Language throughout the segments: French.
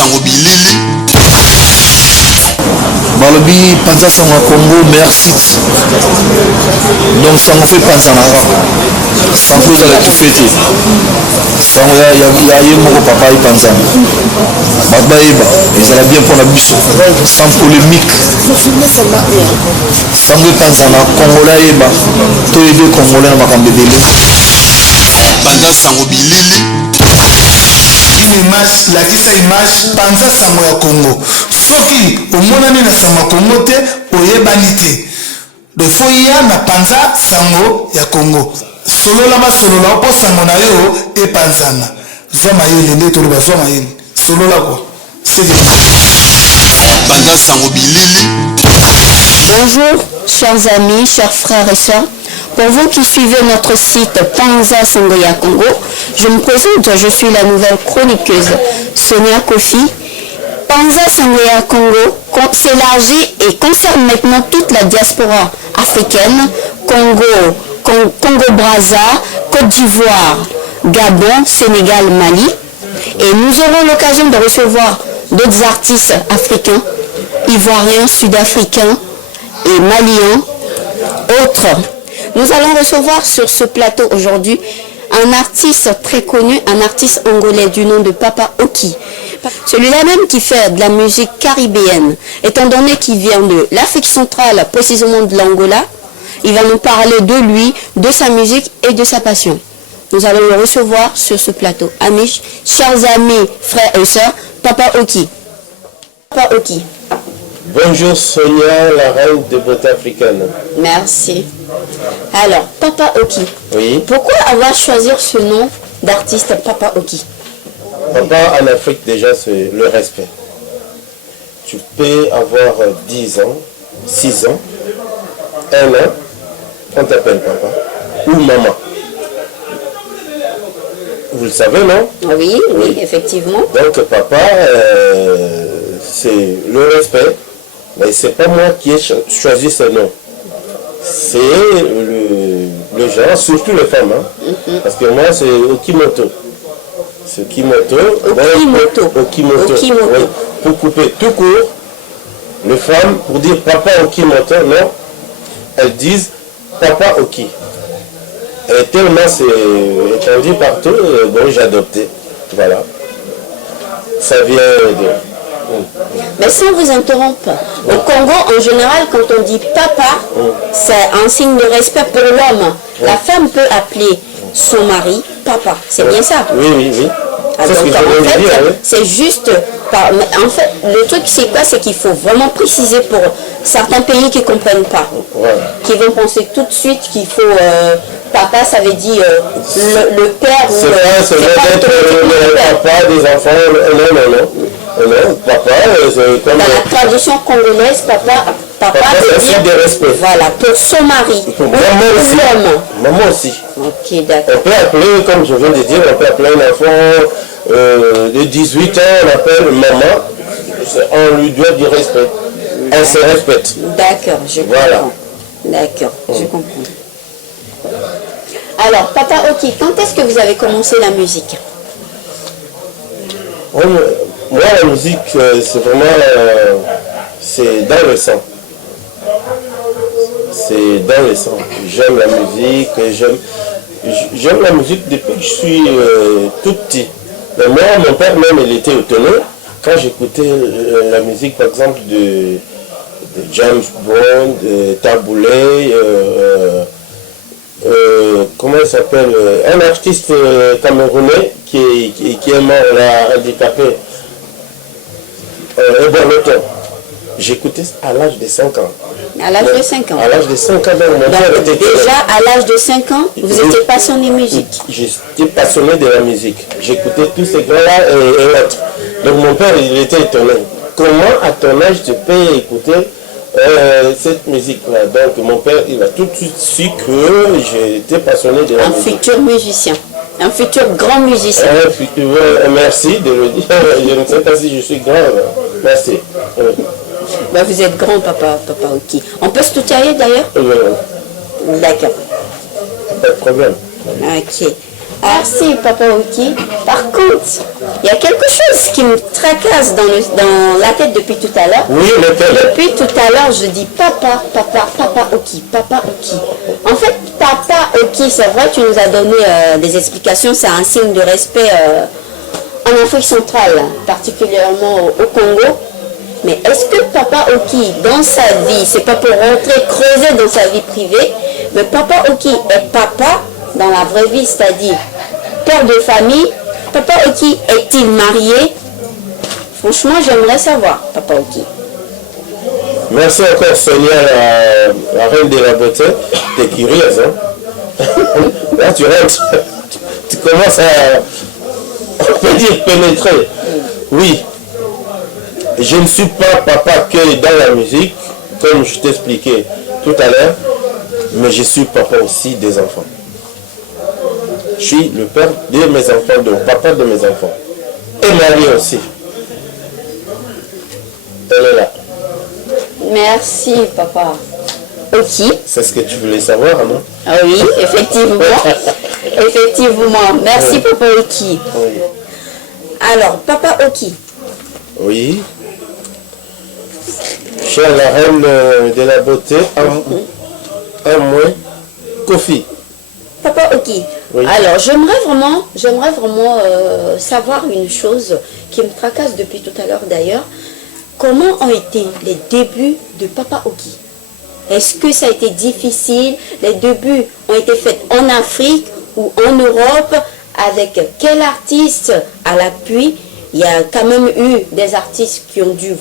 sango bilili. Balobi Panza Sango Congo meilleur site. Donc sango fait Panzanara. Sango za tout fêté. Sango ya yemoko papa y Panza. Baba eba, ils allaient bien pour la biche. Sans polémique. Sango Panzana Congolais eba. Tous les deux Congolais na makambe délé. Panza sango bilili. Une image, la kisa image Panza Sango ya Congo. Soki omonani na Sango Congo te oyebani te. De foya na Panza Sango ya Congo. Solola ba solola po sango na yo e panzana. Zoma yele nde to ba zoma yele. Solola quoi. C'est Panza sango bilili. Bonjour chers amis, chers frères et sœurs. Pour vous qui suivez notre site Panza Sango ya Congo, je me présente, je suis la nouvelle chroniqueuse Sonia Kofi. Panza Sango ya Congo s'élargit et concerne maintenant toute la diaspora africaine, Congo-Brazza, Côte d'Ivoire, Gabon, Sénégal, Mali. Et nous aurons l'occasion de recevoir d'autres artistes africains, ivoiriens, sud-africains et maliens, autres. Nous allons recevoir sur ce plateau aujourd'hui un artiste très connu, un artiste angolais du nom de Papa Oki. Celui-là même qui fait de la musique caribéenne, étant donné qu'il vient de l'Afrique centrale, précisément de l'Angola, il va nous parler de lui, de sa musique et de sa passion. Nous allons le recevoir sur ce plateau. Amis, chers amis, frères et sœurs, Papa Oki. Papa Oki. Bonjour Sonia, la reine de beauté africaine. Merci. Alors, Papa Oki. Oui. Pourquoi avoir choisi ce nom d'artiste Papa Oki? Papa, en Afrique, déjà, c'est le respect. Tu peux avoir 10 ans, 6 ans, 1 an, on t'appelle papa ou maman. Vous le savez, non? Oui, oui, effectivement. Donc, papa, c'est le respect. Mais c'est pas moi qui ai choisi ce nom. C'est le genre, surtout les femmes. Hein? Parce que moi, c'est Okimoto. C'est Okimoto. Okimoto. Oui. Pour couper tout court, les femmes, pour dire papa Okimoto, non, elles disent papa Oki. Et tellement c'est étendu partout, bon, j'ai adopté. Voilà. Ça vient de... Mais sans vous interrompre, au Congo, en général, quand on dit papa, c'est un signe de respect pour l'homme. La femme peut appeler son mari papa. C'est bien ça? Oui, oui, oui. Ah, donc, en fait, c'est juste... En fait, le truc, c'est quoi? C'est qu'il faut vraiment préciser pour certains pays qui ne comprennent pas. Qui vont penser tout de suite qu'il faut... papa, ça veut dire le père ou c'est le papa des enfants. Non, papa, c'est comme... Dans la tradition congolaise, papa veut dire de respect. Voilà, pour son mari. Pour l'homme. Maman aussi. Ok, d'accord. On peut appeler, comme je viens de dire, on peut appeler un enfant de 18 ans, on appelle maman. On lui doit du respect. Elle se respecte. D'accord, je comprends. Voilà. D'accord, je comprends. Alors, Papa Oki, quand est-ce que vous avez commencé la musique? Moi, la musique, c'est vraiment... c'est dans le sang. C'est dans le sang. J'aime la musique, j'aime la musique depuis que je suis tout petit. Mais moi, mon père même, il était étonné quand j'écoutais la musique, par exemple, de James Bond, de Taboulé, comment il s'appelle, un artiste camerounais qui est mort, là, handicapé, Eboloton. J'écoutais à l'âge de 5 ans. À l'âge de 5 ans? À l'âge de 5 ans, donc mon père était... Déjà, à l'âge de 5 ans, vous étiez passionné de musique? J'étais passionné de la musique. J'écoutais tous ces gars-là et autres. Donc mon père, il était étonné. Comment, à ton âge, tu peux écouter cette musique-là? Donc mon père, il a tout de suite su que j'étais passionné de la musique. Un futur musicien. Un futur grand musicien. Merci de le dire. Je ne sais pas si je suis grand. Merci. Ben, vous êtes grand, Papa Oki. On peut se tutoyer d'ailleurs? D'accord. Pas de problème. Ok. Merci, Papa Oki. Par contre, il y a quelque chose qui me tracasse dans la tête depuis tout à l'heure. Oui, lequel? Depuis tout à l'heure, je dis Papa Oki, Papa Oki. En fait, Papa Oki, c'est vrai, tu nous as donné des explications, c'est un signe de respect en Afrique centrale, particulièrement au Congo. Mais est-ce que Papa Oki, dans sa vie, c'est pas pour rentrer creuser dans sa vie privée, mais Papa Oki est papa dans la vraie vie, c'est-à-dire père de famille. Papa Oki est-il marié? Franchement, j'aimerais savoir, Papa Oki. Merci encore Sonia, la reine de la beauté. T'es curieuse, hein? Là tu rentres, tu commences à, on peut dire, pénétrer. Oui, je ne suis pas papa que dans la musique, comme je t'expliquais tout à l'heure, mais je suis papa aussi des enfants. Je suis le père de mes enfants, le papa de mes enfants. Et marié aussi. Elle est là. Merci, Papa Oki. C'est ce que tu voulais savoir, non? Ah oui, effectivement. Effectivement. Merci, Papa Oki. Oui. Alors, Papa Oki. Oui. Chère la reine de la beauté, un moins, Kofi. Papa Oki. Oui. Alors, j'aimerais vraiment savoir une chose qui me tracasse depuis tout à l'heure d'ailleurs. Comment ont été les débuts de Papa Oki? Est-ce que ça a été difficile? Les débuts ont été faits en Afrique ou en Europe? Avec quel artiste à l'appui? Il y a quand même eu des artistes qui ont dû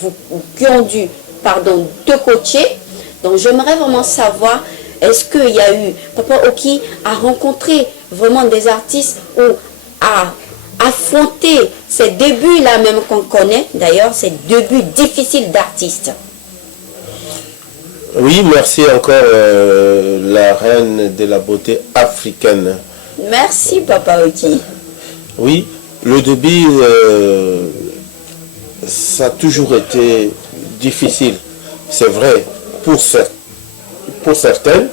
te coacher. Donc j'aimerais vraiment savoir, est-ce qu'il y a eu, Papa Oki a rencontré vraiment des artistes ou a affronté ces débuts-là même qu'on connaît, d'ailleurs, ces débuts difficiles d'artistes? Oui, merci encore la reine de la beauté africaine. Merci, Papa Oki. Oui, le début, ça a toujours été difficile. C'est vrai, pour certains,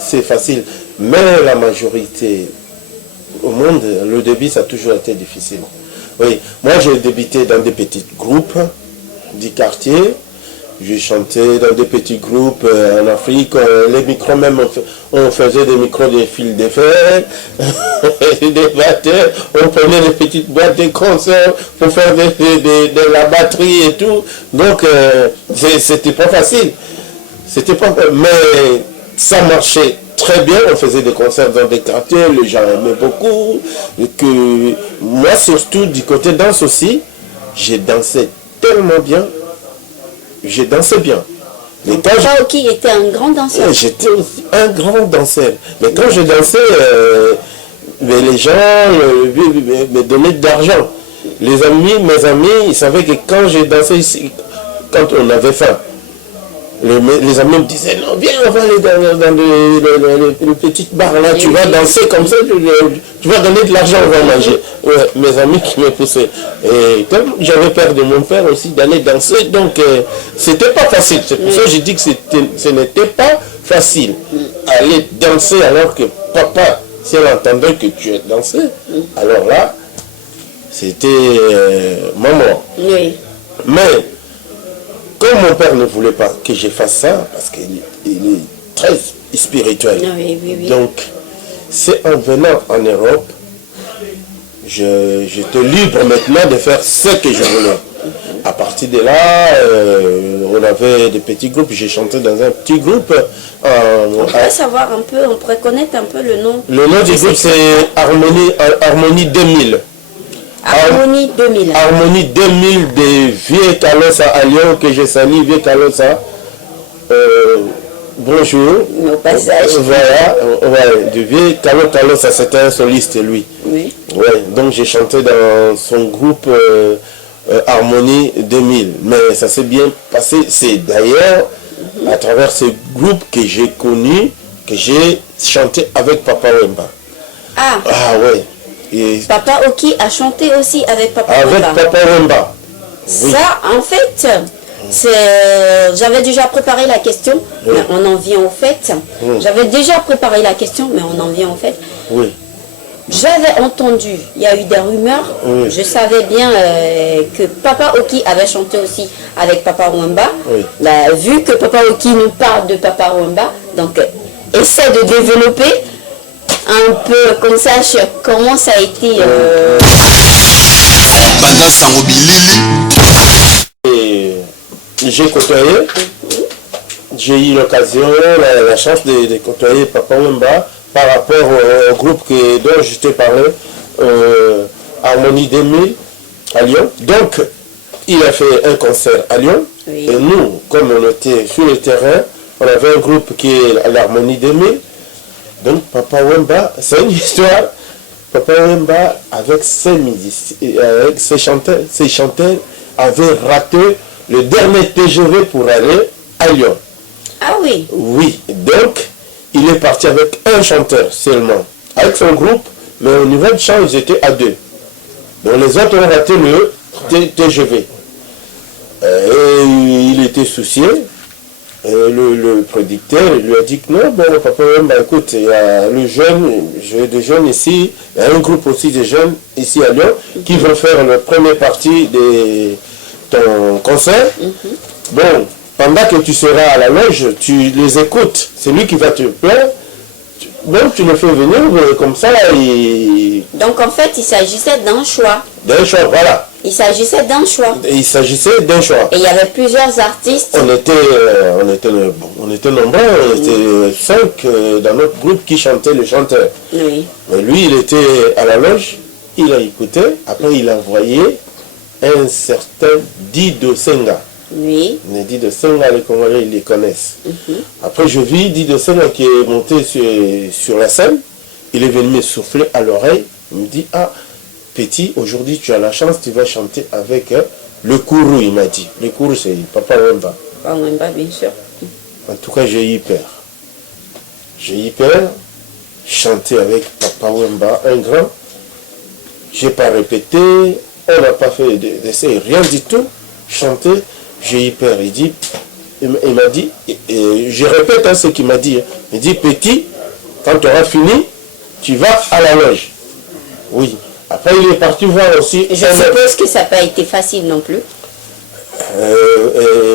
c'est facile. Mais la majorité au monde, le début, ça a toujours été difficile. Oui, moi j'ai débuté dans des petits groupes du quartier. J'ai chanté dans des petits groupes en Afrique. Les micros même, on faisait des micros de fil de fer, des batteurs. On prenait des petites boîtes de concerts pour faire de la batterie et tout. Donc, c'était pas facile. C'était pas, mais ça marchait très bien. On faisait des concerts dans des quartiers. Les gens aimaient beaucoup. Et que moi, surtout du côté danse aussi, j'ai dansé tellement bien. J'ai dansé bien. Mais quand Papa Oki était un grand danseur. j'étais aussi un grand danseur. Mais quand je dansais, mais les gens me donnaient de l'argent. Mes amis, ils savaient que quand j'ai dansé ici, quand on avait faim, les amis me disaient, non, viens, on va aller dans les petites bars là, tu vas danser comme ça, tu vas donner de l'argent, on va manger. Ouais, mes amis qui me poussaient. Et comme j'avais peur de mon père aussi d'aller danser, donc c'était pas facile. C'est pour ça que j'ai dit que ce n'était pas facile aller danser alors que papa, si elle entendait que tu es dansé, alors là, c'était maman. Oui. Mais comme mon père ne voulait pas que je fasse ça, parce qu'il est très spirituel, Oui. donc c'est en venant en Europe, j'étais libre maintenant de faire ce que je voulais. À partir de là, on avait des petits groupes, j'ai chanté dans un petit groupe. On pourrait savoir un peu, on pourrait connaître un peu le nom. Le nom du groupe c'est Harmonie 2000. Harmonie 2000. Harmonie 2000 de Vieux Calossa à Lyon, que je salue, Vieux Calossa. Bonjour. Au passage. Voilà, de Vieux Calossa, c'était un soliste, lui. Oui. Ouais, donc j'ai chanté dans son groupe Harmonie 2000. Mais ça s'est bien passé. C'est d'ailleurs à travers ce groupe que j'ai connu, que j'ai chanté avec Papa Wemba. Ah ouais. Et Papa Oki a chanté aussi avec Papa avec Wemba. Papa Wemba. Oui. Ça, en fait, j'avais déjà préparé la question, mais on en vient au fait. J'avais déjà préparé la question, mais on en vient au fait. Oui. J'avais entendu, il y a eu des rumeurs, Oui. je savais bien que Papa Oki avait chanté aussi avec Papa Wemba. Oui. Bah, vu que Papa Oki nous parle de Papa Wemba, donc essaie de développer un peu comme ça sur comment ça a été... banda sango bilili Et j'ai côtoyé, j'ai eu l'occasion, la chance de côtoyer Papa Wemba par rapport au groupe dont je t'ai parlé, Harmonie 2000 à Lyon. Donc, il a fait un concert à Lyon. Oui. Et nous, comme on était sur le terrain, on avait un groupe qui est l'Harmonie 2000. Donc, Papa Wemba, c'est une histoire. Papa Wemba, avec ses chanteurs, avait raté le dernier TGV pour aller à Lyon. Ah oui, Oui, donc il est parti avec un chanteur seulement, avec son groupe, mais au niveau de chant, ils étaient à deux. Donc les autres ont raté le TGV. Et il était soucié. Et le producteur lui a dit que non, bon, Papa Wemba, écoute, il y a le jeune, j'ai des jeunes ici, il y a un groupe aussi de jeunes ici à Lyon qui vont faire la première partie de ton concert. Bon, pendant que tu seras à la loge, tu les écoutes, c'est lui qui va te plaire. Donc tu le fais venir, mais comme ça, donc en fait il s'agissait d'un choix. d'un choix, voilà. Il s'agissait d'un choix. Et il s'agissait d'un choix. Et il y avait plusieurs artistes. On était nombreux, on était 5 dans notre groupe qui chantaient le chanteur. Oui. Mais lui, il était à la loge, il a écouté, après il a envoyé un certain Dido Senga. Oui. Dido Senga, les Congolais, ils les connaissent. Après, je vis Dido Senga qui est monté sur la scène, il est venu me souffler à l'oreille, il me dit, ah, petit, aujourd'hui tu as la chance, tu vas chanter avec le Kourou, il m'a dit. Le Kourou, c'est Papa Wemba. Papa Wemba, bien sûr. En tout cas, j'ai eu peur. J'ai eu peur, chanter avec Papa Wemba, un grand. J'ai pas répété, on n'a pas fait d'essai, rien du tout. Chanter, j'ai eu peur. Il m'a dit, et je répète ce qu'il m'a dit. Il dit, petit, quand tu auras fini, tu vas à la loge. Oui. Après, il est parti voir aussi. Je suppose que ça n'a pas été facile non plus.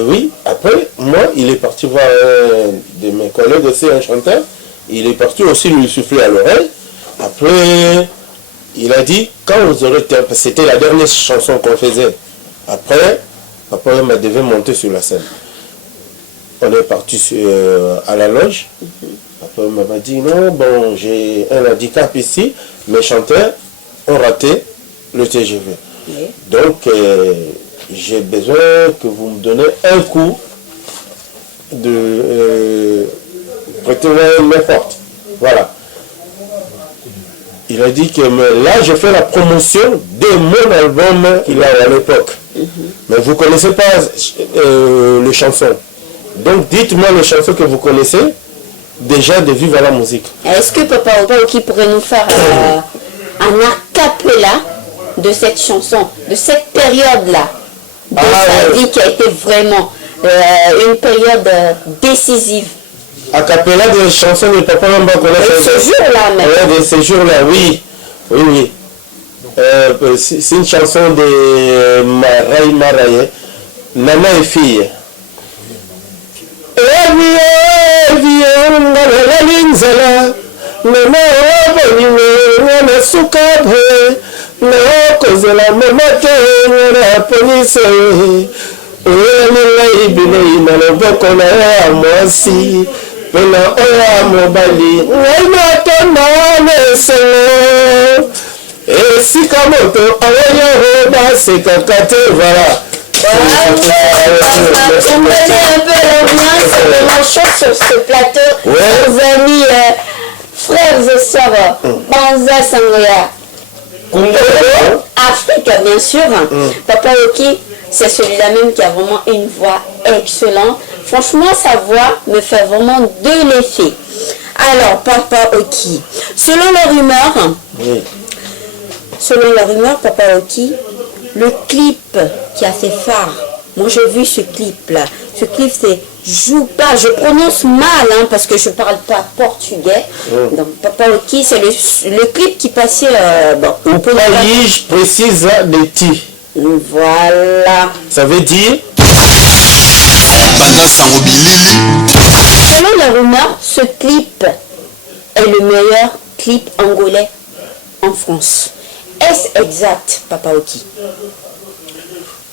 Oui, après, moi, il est parti voir un de mes collègues aussi, un chanteur. Il est parti aussi lui souffler à l'oreille. Après, il a dit, quand vous aurez terminé, c'était la dernière chanson qu'on faisait. Après, Papa Wemba devait monter sur la scène. On est parti à la loge. Papa Wemba m'a dit, non, bon, j'ai un handicap ici. Mes chanteurs ont raté le TGV. Oui. Donc, j'ai besoin que vous me donnez un coup de prêtez-moi une main forte. Voilà. Il a dit que là, je fais la promotion de mon album qu'il a à l'époque. Mais vous ne connaissez pas les chansons. Donc, dites-moi les chansons que vous connaissez déjà de Vive la musique. Est-ce que Papa Oki pourrait nous faire un a cappella de cette chanson, de cette période-là? Donc, ça dit qu'il a été vraiment une période décisive. A cappella des chansons de Papa Wemba qu'on a fait. Ce jour-là même. Oui, de ce jour-là, oui. Oui, oui. C'est une chanson de Maraï, Nana et fille. nakozela mama te na polisi oyelinga ibinei na loboko na yo ya mwasi mpe na oyo ya mobali ngai natonda wana esengo esika moto aoyo basekaka te vala. Comprenez un peu l'ambiance de la chose sur ce plateau. Nos amis, frères et sœurs, Banza Sangoya. Afrique, bien sûr. Papa Oki, c'est celui-là même qui a vraiment une voix excellente. Franchement, sa voix me fait vraiment de l'effet. Alors, Papa Oki, selon la rumeur, Papa Oki, le clip qui a fait phare, moi j'ai vu ce clip là, ce clip c'est joue pas, je prononce mal hein, parce que je parle pas portugais. Donc Papa Oki, c'est le clip qui passait bon, O país precisa de ti. Voilà. Ça veut dire banda sango bilili Selon la rumeur, ce clip est le meilleur clip angolais en France. Est-ce exact, Papa Oki?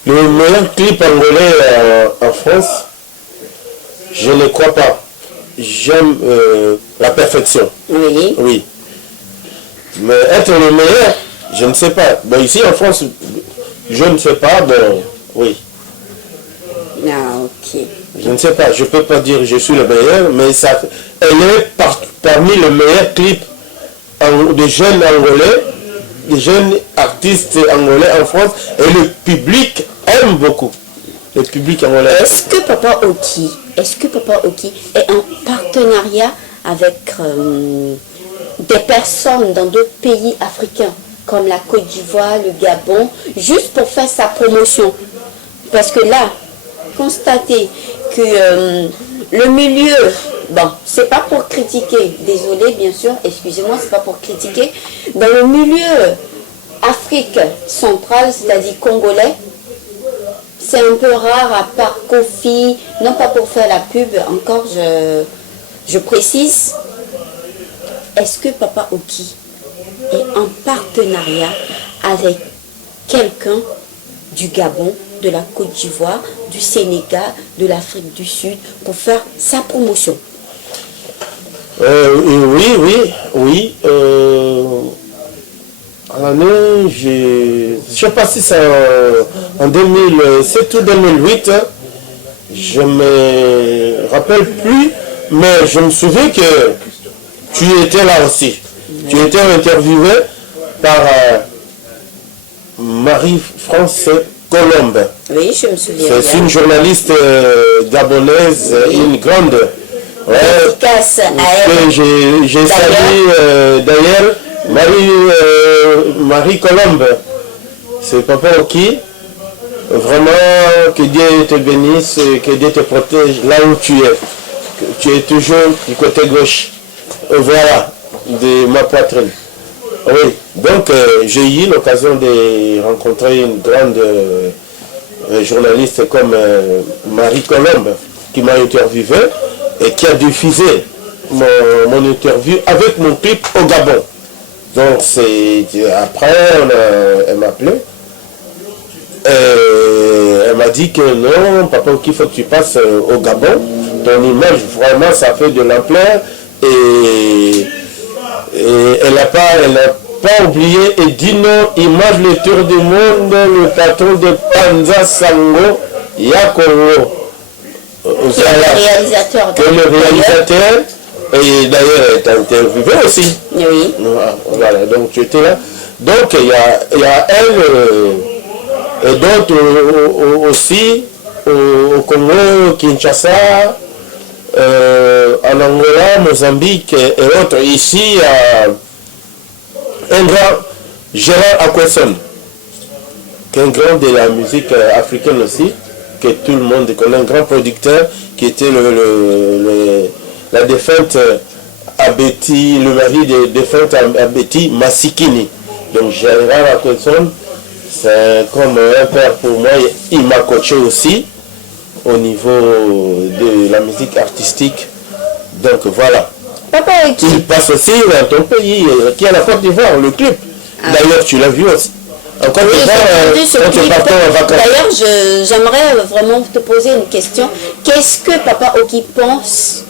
le meilleur clip angolais en France. Je ne crois pas. J'aime la perfection. Oui. Oui. Mais être le meilleur, je ne sais pas. Bon, ici en France, je ne sais pas. Bon, oui. Ah, ok. Je ne sais pas. Je ne peux pas dire que je suis le meilleur, mais ça, elle est parmi les meilleurs clips de jeunes angolais, des jeunes artistes angolais en France. Et le public aime beaucoup. Le public angolais. Est-ce que Papa Oki est en partenariat avec des personnes dans d'autres pays africains comme la Côte d'Ivoire, le Gabon, juste pour faire sa promotion? Parce que là, constatez que le milieu, bon, c'est pas pour critiquer, désolé bien sûr, excusez-moi, c'est pas pour critiquer, dans le milieu Afrique centrale, c'est-à-dire congolais, c'est un peu rare à part Kofi, non pas pour faire la pub, encore je précise. Est-ce que Papa Oki est en partenariat avec quelqu'un du Gabon, de la Côte d'Ivoire, du Sénégal, de l'Afrique du Sud pour faire sa promotion? Oui. À l'année, je ne sais pas si c'est en 2007 ou 2008, je ne me rappelle plus, mais je me souviens que tu étais là aussi. Tu étais interviewé par Marie-France Colombe. Oui, je me souviens. C'est une journaliste gabonaise, une grande. Ouais, Efficace à elle. que j'ai salué d'ailleurs Marie Colombe. C'est Papa Oki. Vraiment, que Dieu te bénisse, que Dieu te protège là où tu es. Que tu es toujours du côté gauche. Voilà, de ma poitrine. Oui, donc j'ai eu l'occasion de rencontrer une grande journaliste comme Marie Colombe qui m'a interviewé et qui a diffusé mon interview avec mon clip au Gabon. Donc après elle m'a appelé. Elle m'a dit que non, Papa Oki, il faut que tu passes au Gabon. Ton image, vraiment, ça fait de l'ampleur. Et elle n'a pas oublié et dit non, image le tour du monde, le patron de Panza Sango, Yakongo. Qui est le réalisateur. Le réalisateur, et d'ailleurs elle est interviewé aussi. Oui. Voilà, donc tu étais là. Donc il y a elle et d'autres aussi au Congo, Kinshasa, en Angola, Mozambique et autres. Ici, un grand Gérard Akwesson, qui est un grand de la musique africaine aussi, que tout le monde connaît, un grand producteur qui était la défunte Abeti, le mari de défunte Abeti Masikini. Donc Gérard Akwesson, c'est comme un père pour moi. Il m'a coaché aussi au niveau de la musique artistique. Donc voilà. Papa Oki. Il passe aussi dans ton pays, qui est la Côte d'Ivoire, le clip. D'ailleurs, tu l'as vu aussi. En Côte Oui, d'Ivoire, j'ai entendu ce quand tu clip. partais en vacances. D'ailleurs, j'aimerais vraiment te poser une question. Qu'est-ce que Papa Oki pense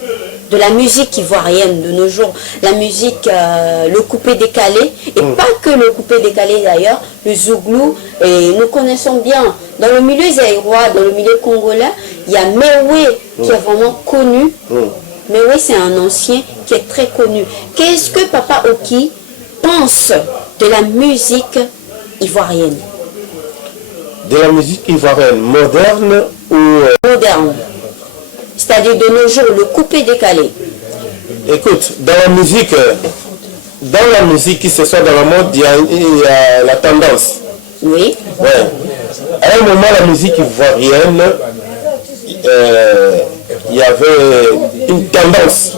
de la musique ivoirienne de nos jours? La musique, le coupé-décalé, et pas que le coupé-décalé d'ailleurs, le zouglou. Et nous connaissons bien, dans le milieu zaïrois, dans le milieu congolais, il y a Mewe qui est vraiment connu. Mewe, c'est un ancien qui est très connu. Qu'est-ce que Papa Oki pense de la musique ivoirienne? De la musique ivoirienne, moderne ou... Moderne. C'est-à-dire de nos jours, le coupé-décalé. Écoute, dans la musique, que ce soit dans la mode, il y a la tendance. Oui. Ouais. À un moment, la musique ivoirienne il y avait une tendance.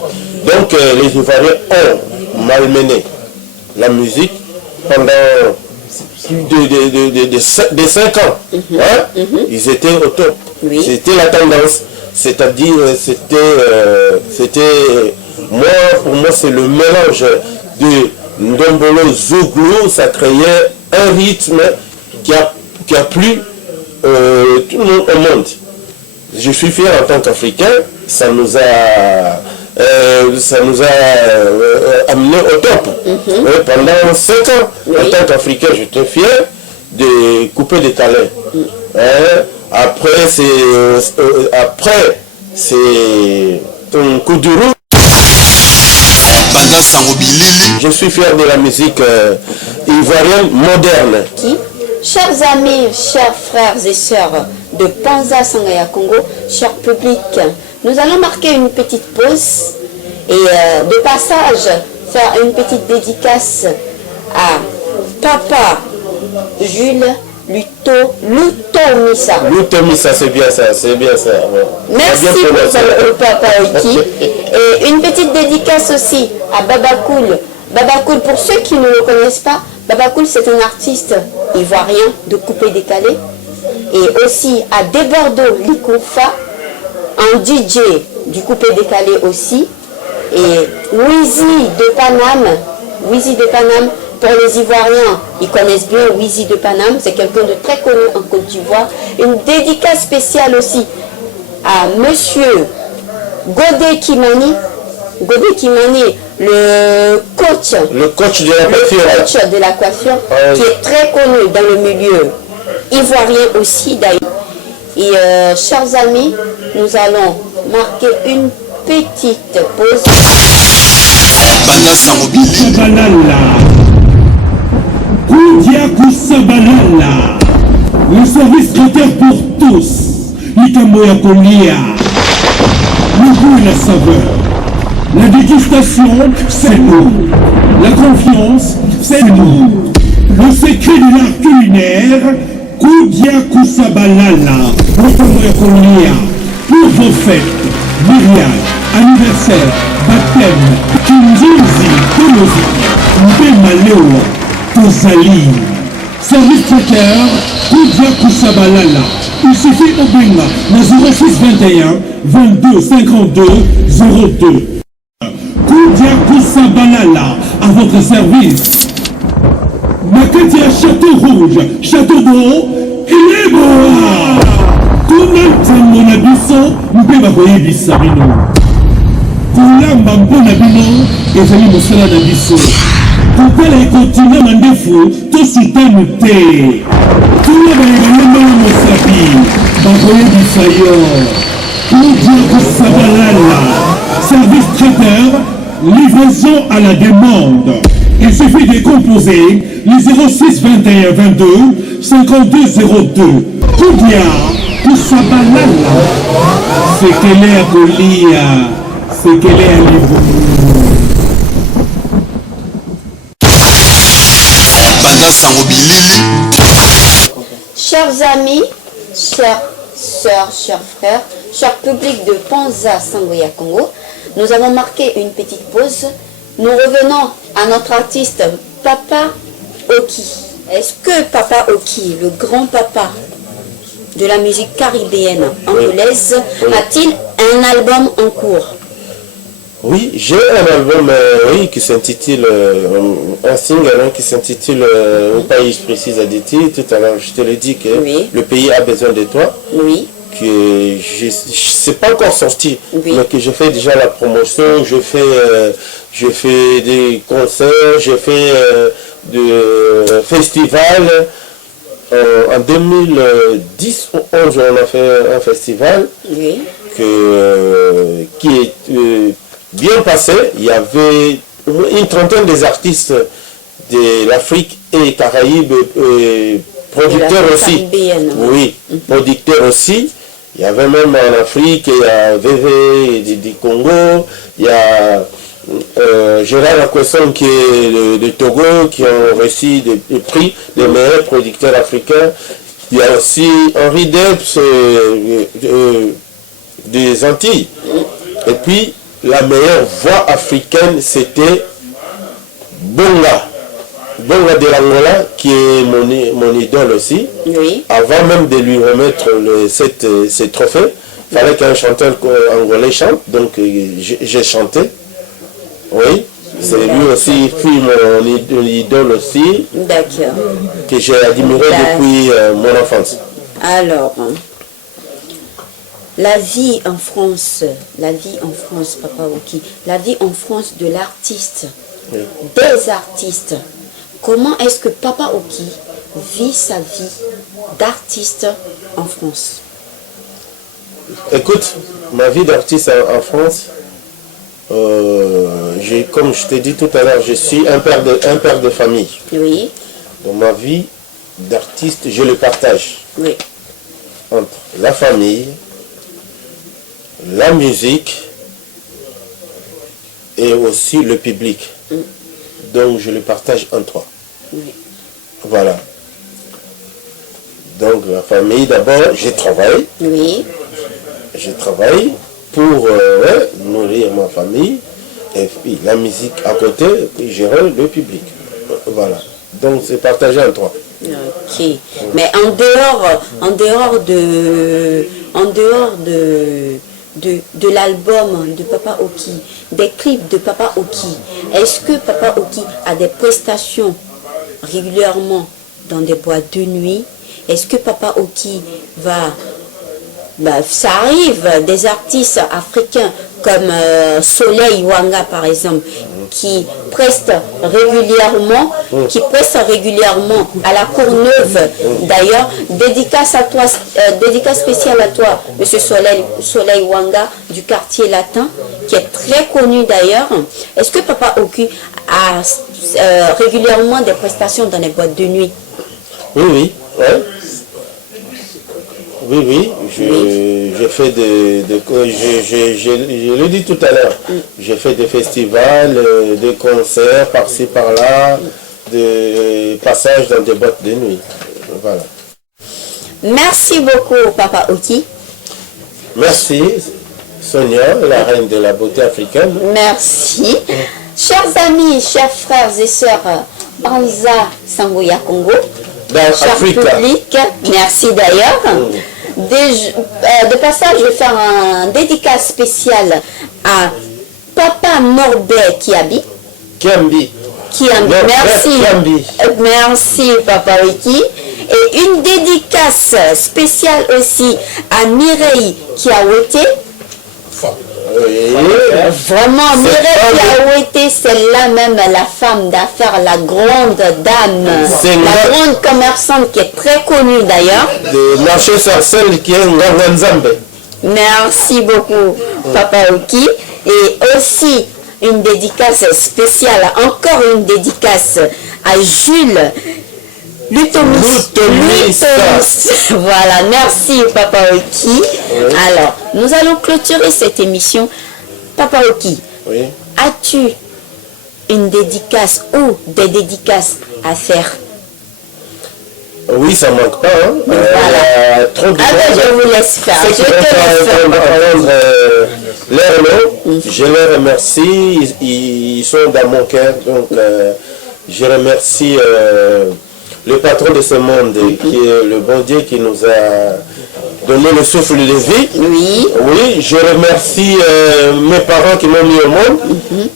Donc les Ivoiriens ont malmené la musique pendant plus de 5 ans. Hein? Ils étaient au top. Oui. C'était la tendance. C'est-à-dire, pour moi, c'est le mélange de Ndombolo Zouglou, ça créait un rythme qui a plu tout le monde au monde. Je suis fier en tant qu'Africain, ça nous a amené au top. Pendant 5 ans, en tant qu'Africain, j'étais fier de couper des talents. Après, c'est un coup de roue. Je suis fier de la musique ivoirienne moderne. Chers amis, chers frères et sœurs de Panza Sangaya Congo, cher public, nous allons marquer une petite pause et de passage faire une petite dédicace à Papa Jules Luto Missa. Luto Missa, c'est bien ça, c'est bien ça. Ouais. Merci pour Papa Oki. Et une petite dédicace aussi à Babakoul. Babakoul, pour ceux qui ne le connaissent pas, Babakoul c'est un artiste ivoirien de coupé-décalé. Et aussi à Debordo Likoufa, un DJ du coupé-décalé aussi. Et Wizi de Paname, pour les Ivoiriens, ils connaissent bien Wizi de Paname, c'est quelqu'un de très connu en Côte d'Ivoire. Une dédicace spéciale aussi à Monsieur Godé Kimani, le coach de la coiffure, qui est très connu dans le milieu ivoirien aussi d'ailleurs. Et chers amis, nous allons marquer une petite pause. Le service traiteur pour tous. Likamboya Kolia. Le goût et la saveur. La dégustation, c'est nous. La confiance, c'est nous. Le secret de l'art culinaire, Koudia Koussabalala. Likamboya Kolia. Pour vos fêtes, mariage, anniversaire, baptême, Kinzuzi, Kolozi, Mbemaleola, Tozali. Service traiteur, Koudia Koussabalala. Il suffit au Benga, le 0621 22 52 02. Koudia Koussabalala, à votre service. Makatia Château Rouge, Château d'eau, il est beau. Kuna ntango na biso mpe bakoyebisa bino kolamba mpona bino ezali mosala na biso kotala ekontina na ndefu tosutanu te tuna bayebalembala mosapi bakoyebisa yo Koudia Koussabalala. Service traiteur, livraison à la demande. Il suffit de composer les 06 21 22 52 02. Koudia Koussabalala. C'est qu'elle est à Kolia, c'est qu'elle est à Livourou. Chers amis, chers sœurs, chers frères, chers publics de Panza Sangoya Congo, nous avons marqué une petite pause. Nous revenons à notre artiste Papa Oki. Est-ce que Papa Oki, le grand papa de la musique caribéenne angolaise, a-t-il un album en cours? Oui, j'ai un album qui s'intitule, un single qui s'intitule Au pays précise à Diti. Tout à l'heure, je te l'ai dit que le pays a besoin de toi. Oui. Que c'est pas encore sorti, mais que je fais déjà la promotion, je fais des concerts, je fais des festivals. En 2010 ou 11, on a fait un festival qui est bien passé. Il y avait une trentaine des artistes de l'Afrique et Caraïbes, producteurs aussi. Oui, producteurs aussi. Il y avait même en Afrique, il y a VV du Congo, il y a Gérard Akwesson qui est de Togo, qui ont reçu des prix des meilleurs producteurs africains. Il y a aussi Henri Debs des Antilles. Et puis, la meilleure voix africaine, c'était Bonga. Bonga de l'Angola, qui est mon idole aussi. Oui. Avant même de lui remettre ces trophées, il fallait qu'un chanteur angolais chante. Donc, j'ai chanté. Oui. C'est lui aussi, puis mon idole aussi. D'accord. Que j'ai admiré depuis mon enfance. Alors, la vie en France, Papa Oki, la vie en France de l'artiste, Oui. des artistes. Comment est-ce que Papa Oki vit sa vie d'artiste en France? Écoute, ma vie d'artiste en France, comme je t'ai dit tout à l'heure, je suis un père de famille. Oui, Donc ma vie d'artiste, je le partage oui. entre la famille, la musique et aussi le public. Donc je le partage en trois. Oui. Voilà. Donc la famille d'abord, je travaille. Oui, Je travaille pour nourrir ma famille et puis la musique à côté, et puis gérer le public. Voilà. Donc c'est partagé en trois. ok. Mais en dehors de l'album de Papa Oki, des clips de Papa Oki, est-ce que Papa Oki a des prestations régulièrement dans des boîtes de nuit? Est-ce que Papa Oki va... ça arrive, des artistes africains comme Soleil Wanga par exemple, qui prestent régulièrement à la Courneuve. D'ailleurs, dédicace spéciale à toi, Monsieur Soleil Wanga du quartier latin, qui est très connu d'ailleurs. Est-ce que Papa Oki a régulièrement des prestations dans les boîtes de nuit? Oui. Ouais. Oui, j'ai fait je l'ai dit tout à l'heure, j'ai fait des festivals, des concerts par-ci par-là, des passages dans des boîtes de nuit. Voilà. Merci beaucoup, Papa Oki. Merci, Sonia, la reine de la beauté africaine. Merci. Chers amis, chers frères et sœurs, Banza Sangoya Congo, cher public, merci d'ailleurs. De passage, je vais faire un dédicace spécial à Papa Morbet Kiabi. Kiambi. Merci. Merci, Papa Oki. Et une dédicace spéciale aussi à Mireille Kiawete. Vraiment, Mireille Kiawete, c'est là même la femme d'affaires, la grande dame, la grande commerçante qui est très connue d'ailleurs. De marché Sarcelles qui est Nganganzambe. Merci beaucoup, Papa Oki. Et aussi une dédicace spéciale, encore une dédicace à Jules Lutomis. Voilà, merci Papa Oki. Alors, nous allons clôturer cette émission. Papa Oki, Oui. as-tu une dédicace ou des dédicaces à faire? Oui, ça manque pas. Hein. Voilà. Trop de Je vous laisse faire. Ceux qui Je te laisse faire. leur nom, je les remercie, ils sont dans mon cœur, donc je remercie le patron de ce monde, qui est le bon Dieu qui nous a donné le souffle de vie. Oui. Oui, je remercie mes parents qui m'ont mis au monde,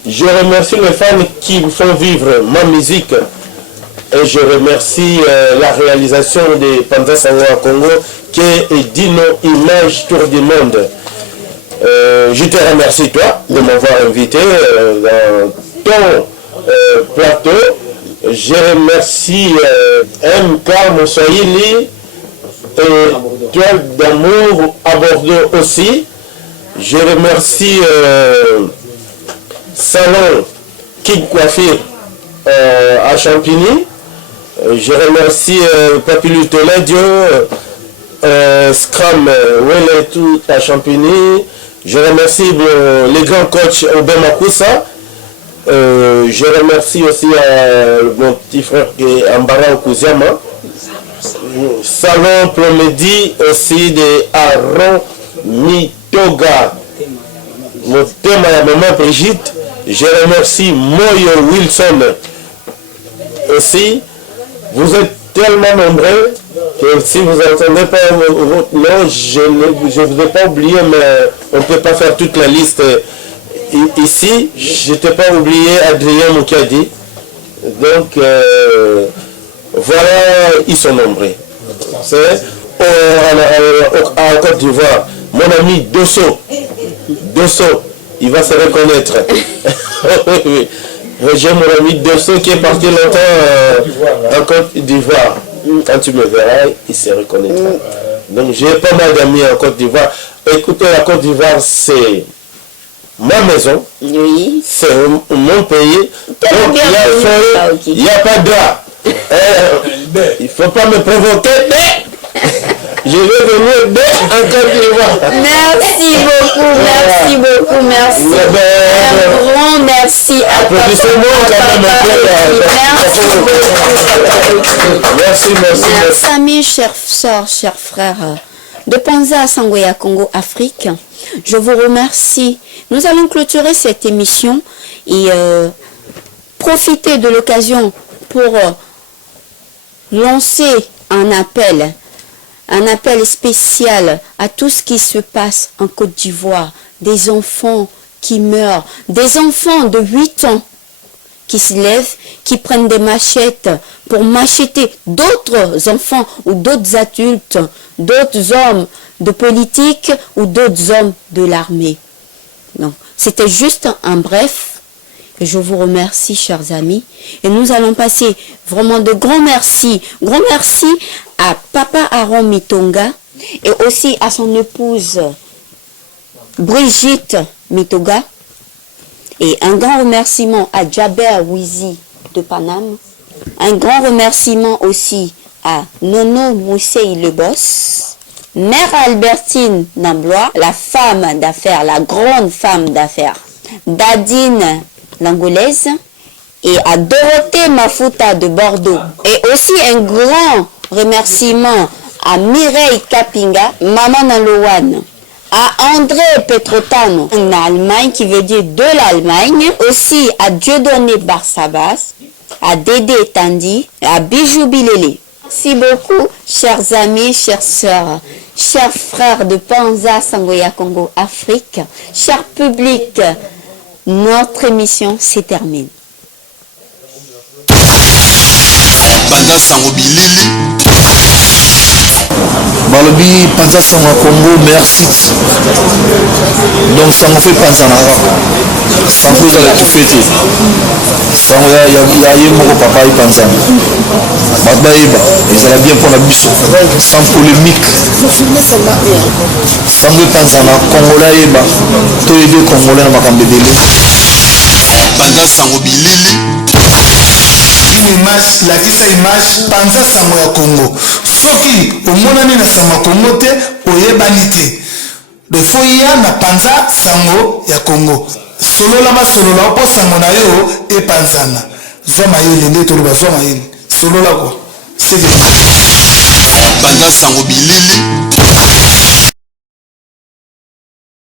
je remercie les fans qui font vivre ma musique. Et je remercie la réalisation de Panza Sangoya Congo qui est Dino Image Tour du Monde. Je te remercie toi de m'avoir invité dans ton plateau. Je remercie MK Moussouili et Toile d'amour à Bordeaux aussi. Je remercie Salon Kid Coiffure à Champigny. Je remercie Papilou Toledio, Scrum, Wele tout à Champigny. Je remercie les grands coachs Aubin Makoussa. Je remercie aussi mon petit frère qui est Ambara Okuziama. Salon Promedi aussi de Aaron Mitoga Motema ya maman Brigitte. Je remercie Moyo Wilson aussi. Vous êtes tellement nombreux que si vous n'entendez pas votre nom, je ne vous ai pas oublié, mais on ne peut pas faire toute la liste ici. Je ne t'ai pas oublié Adrien Moukadi. Donc, voilà, ils sont nombreux. C'est en Côte d'Ivoire, mon ami Dosso, il va se reconnaître. J'ai mon ami Dosso qui est parti longtemps en Côte d'Ivoire. Quand tu me verras, il se reconnaîtra. Donc j'ai pas mal d'amis en Côte d'Ivoire. Écoutez, la Côte d'Ivoire, c'est ma maison. Oui. C'est mon pays. Donc il n'y a pas d'art. Il ne faut pas me provoquer. Je vais venir en Côte d'Ivoire. Merci beaucoup, merci. Un grand merci à Applaudissez-moi quand même un peu. Merci. Amis, chers soeurs, chers frères de Panza Sangoya Congo Afrique, je vous remercie. Nous allons clôturer cette émission et profiter de l'occasion pour lancer un appel spécial à tout ce qui se passe en Côte d'Ivoire, des enfants qui meurent, des enfants de 8 ans qui se lèvent, qui prennent des machettes pour macheter d'autres enfants ou d'autres adultes, d'autres hommes de politique ou d'autres hommes de l'armée. Donc, c'était juste un bref. Et je vous remercie, chers amis. Et nous allons passer vraiment de grands merci. Grand merci à Papa Aaron Mitonga et aussi à son épouse Brigitte Mitoga. Et un grand remerciement à Jaber Wizi de Paname. Un grand remerciement aussi à Nono Moussei Le Boss. Mère Albertine Namblois, la femme d'affaires, la grande femme d'affaires. Dadine l'angolaise et à Dorothée Mafuta de Bordeaux. Et aussi un grand remerciement à Mireille Kapinga, maman Nalowan, à André Petrotano en Allemagne, qui veut dire de l'Allemagne, aussi à Dieudonné Barsabas, à Dédé Tandi, à Bijou Bilélé. Merci beaucoup, chers amis, chères sœurs, chers frères de Panza Sangoya Congo Afrique, cher public. Notre émission se termine. Panza Sangobilili. Balobi Panza Sango Congo meilleur site. Donc ça me fait Panza Nara. Sango za la tufeti. Sango ya yemoko papa y Panza. Batba eba, ils allaient bien pour la biche. Sans polémique. Sango Panza na Congolais eba. To aider Congolais na makambedele. Panza Sangobilili. Une image, lakisa image Panza Sango ya Congo. Soki omonani na Sango Congo te oyebani te. De foya na Panza Sango ya Congo. Solola ba solola po Sango na yo e panzana. Zoma yele nde to ba zoma yele. Solola ko. C'est bien. Panza Sangobilili.